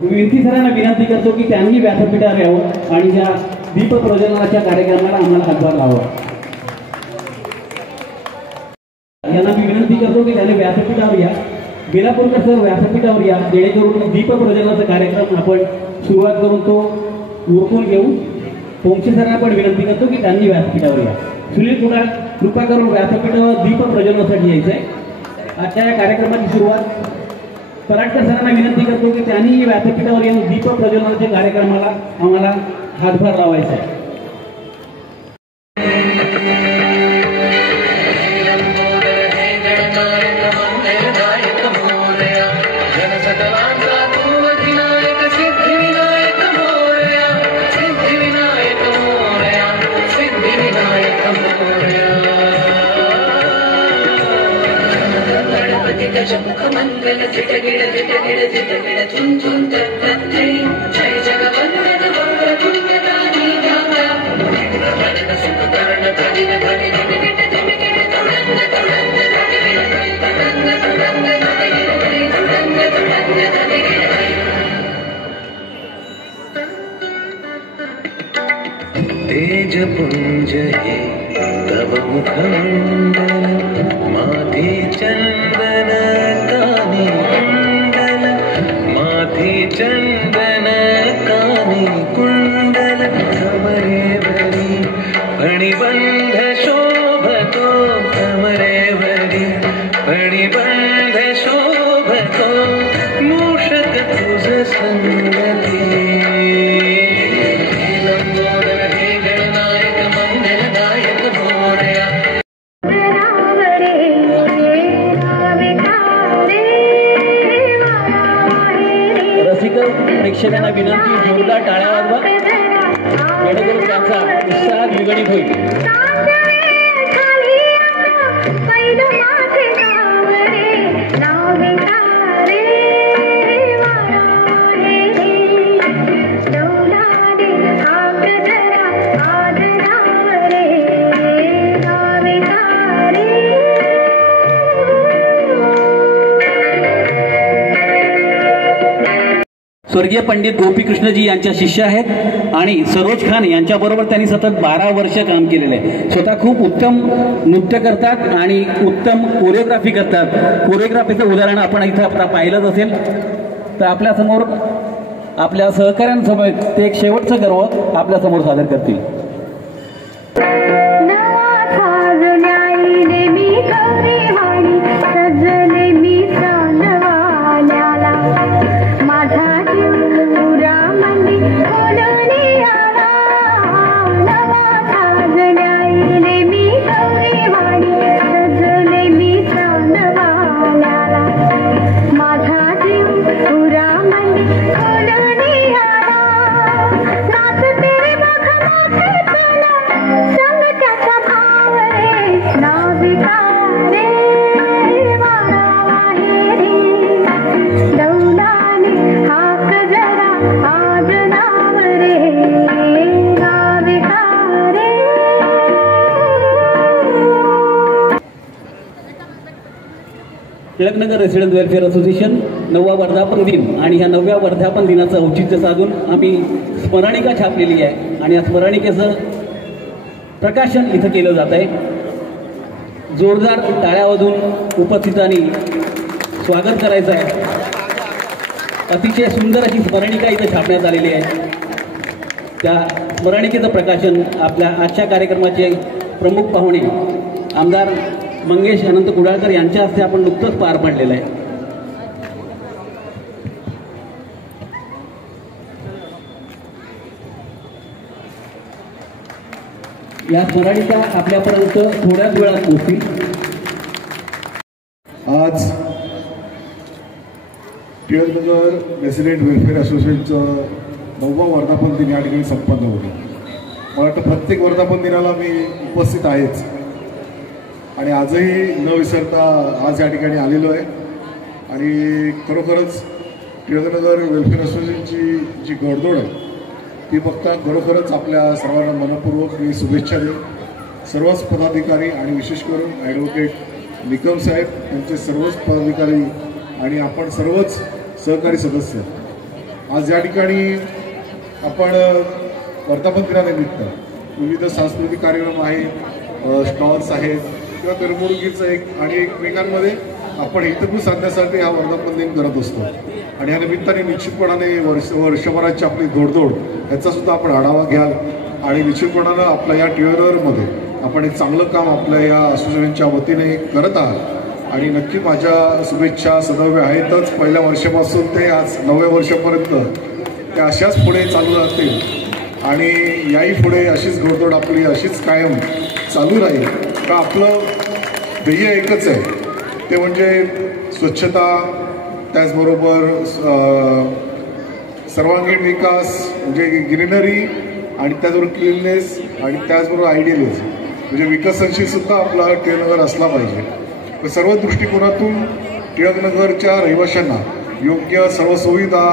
विनंती सरांना विनंती करतो की त्यांनी व्यासपीठावर यावं आणि या दीप प्रज्वलनाच्या कार्यक्रमाला आम्हाला हातभार लावावा। यांना मी विनंती करतो की त्यांनी व्यासपीठावर या, बेलापूरकर सर व्यासपीठावर या, जेणेकरून दीप प्रज्वलनाचा कार्यक्रम आपण सुरुवात करून तो उरकून घेऊ। पोंक्षे सरांना पण विनंती करतो की त्यांनी व्यासपीठावर या। सुनील कुमार कृपा करून व्यासपीठावर दीप प्रज्वलनासाठी यायचंय। आजच्या या कार्यक्रमाची सुरुवात पराडकर सरांना विनंती करतो की त्यांनी व्यासपीठावर येऊन दीप प्रज्वलनाच्या कार्यक्रमाला आम्हाला हातभार लावायचा आहे। मंगल जिटगिड जिटगिड जिटगिड झुन झुन तत्तै जय जगवंदन वक्र तुंगदानी गागा भजन सुख कर्ण धनिन धनि धनिगिड धनिगिड तुडंग तुडंग धनिगिड तुडंग तुडंग धनिगिड तुडंग तुडंग धनिगिड तेज पुंज हे तव मुखमंडल माथे चंदन कानी कुंडल माथे चंदन कानी कुंडल कमरे वरी फणिबंध शोभतो कमरे वरी फणिबंध शोभतो मूषक तुझ संगती प्रेक्षकांना विनंती, जोरदार टाळ्या वाजवा जेणेकरून त्यांचा उत्साह द्विगुणित होईल। स्वर्गीय पंडित गोपीकृष्णजी यांच्या शिष्य आहेत आणि सरोज खान यांच्याबरोबर त्यांनी सतत 12 वर्ष काम केलेलं आहे. स्वतः खूप उत्तम नृत्य करतात आणि उत्तम कोरिओग्राफी करतात. कोरिओग्राफीचं उदाहरण आपण इथं आता पाहिलंच असेल. तर आपल्यासमोर आपल्या सहकाऱ्यांसमोर ते एक शेवटचं गर्व आपल्यासमोर सादर करतील. टिळकनगर रेसिडेंट वेलफेअर असोसिएशन 9वा वर्धापन दिन आणि ह्या 9व्या वर्धापन दिनाचं औचित्य साधून आम्ही स्मरणिका छापलेली आहे आणि या स्मरणिकेचं प्रकाशन इथं केलं जात आहे. जोरदार टाळ्या वाजवून उपस्थितांनी स्वागत करायचं आहे. अतिशय सुंदर अशी स्मरणिका इथं छापण्यात आलेली आहे. त्या स्मरणिकेचं प्रकाशन आपल्या आजच्या कार्यक्रमाचे प्रमुख पाहुणे आमदार मंगेश अनंत कुडाळकर यांच्या हस्ते आपण नुकतंच पार पाडलेलं आहे. या स्मरणिका आपल्यापर्यंत थोड्याच वेळात पोहोचतील. आज टिळकनगर रेसिडेंट वेलफेअर असोसिएशनचं 9वं वर्धापन दिन या ठिकाणी संपन्न होतं. मला वाटतं प्रत्येक वर्धापन दिनाला मी उपस्थित आहेच आणि आजही न विसरता आज या ठिकाणी आलेलो आहे. आणि खरोखरच टिळकनगर वेलफेअर असोसिएशनची जी घोडदौड आहे ती बघता खरोखरच आपल्या सर्वांना मनपूर्वक मी शुभेच्छा देईन. सर्वच पदाधिकारी आणि विशेष करून ॲडव्होकेट निकम साहेब यांचे सर्वच पदाधिकारी आणि आपण सर्वच सहकारी सदस्य आज या ठिकाणी आपण वर्धापन दिनानिमित्त विविध सांस्कृतिक कार्यक्रम आहेत, स्टॉल्स आहेत किंवा करमणुकीचं आणि एकमेकांमध्ये आपण एकत्रित साधण्यासाठी हा वर्धापन दिन करत असतो. आणि या निमित्ताने निश्चितपणाने वर्षभराची आपली घोडदौड याचा सुद्धा आपण आढावा घ्याल आणि निश्चितपणानं आपल्या या टिळकनगरमध्ये आपण एक चांगलं काम आपल्या या असोसिएशनच्या वतीने करत आहात आणि नक्की माझ्या शुभेच्छा सदैव आहेतच. पहिल्या वर्षापासून ते आज 9व्या वर्षापर्यंत त्या अशाच पुढे चालू राहतील आणि याही पुढे अशीच घोडदौड आपली अशीच कायम चालू राहील. का आपलं ध्येय एकच आहे ते म्हणजे स्वच्छता, त्याचबरोबर सर्वांगीण विकास म्हणजे ग्रीनरी आणि त्याचबरोबर क्लीननेस आणि त्याचबरोबर आयडियलिझम म्हणजे विकसनशील सुद्धा आपला टिळकनगर असला पाहिजे. सर्व दृष्टिकोनातून टिळकनगरच्या रहिवाशांना योग्य सर्व सुविधा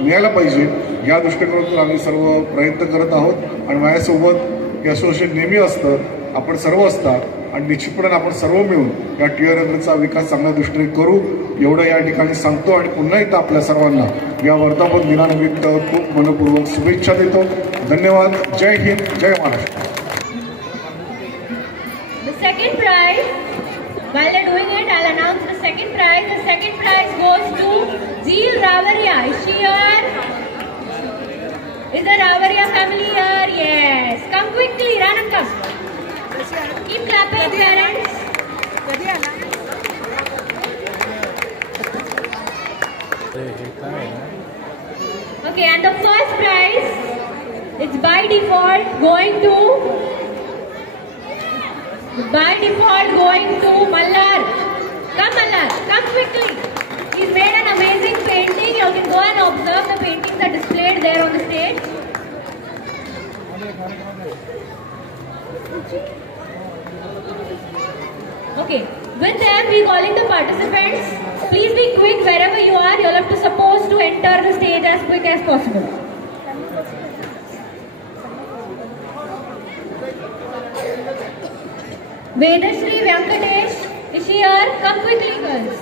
मिळायला पाहिजे या दृष्टिकोनातून आम्ही सर्व प्रयत्न करत आहोत. आणि माझ्यासोबत हे असोसिएशन नेहमी असतं, आपण सर्व असतात आणि निश्चितपणे आपण सर्व मिळून या टिळकनगरचा विकास चांगल्या दृष्टीने करू एवढं या ठिकाणी सांगतो. आणि पुन्हा एकदा आपल्या सर्वांना या वर्धापन दिनानिमित्त खूप मनपूर्वक शुभेच्छा देतो. धन्यवाद. जय हिंद, जय Maharashtra. The second prize, while they're doing it, I'll announce the second prize. The second prize goes to Zeel Ravaria. Is she here? Is the Ravaria family here? Yes. Come quickly, run and come. Keep clapping, parents. Okay, and the first prize, it's by default going to Mallar. Come Mallar, come quickly. He's made an amazing painting. You can go and observe the paintings that are displayed there on the stage. Okay, with them we calling the participants. Please be quick wherever you are. You'll have to supposed to enter the stage as quick as possible. Vedashri Venkatesh, is she here? Come quickly, girls.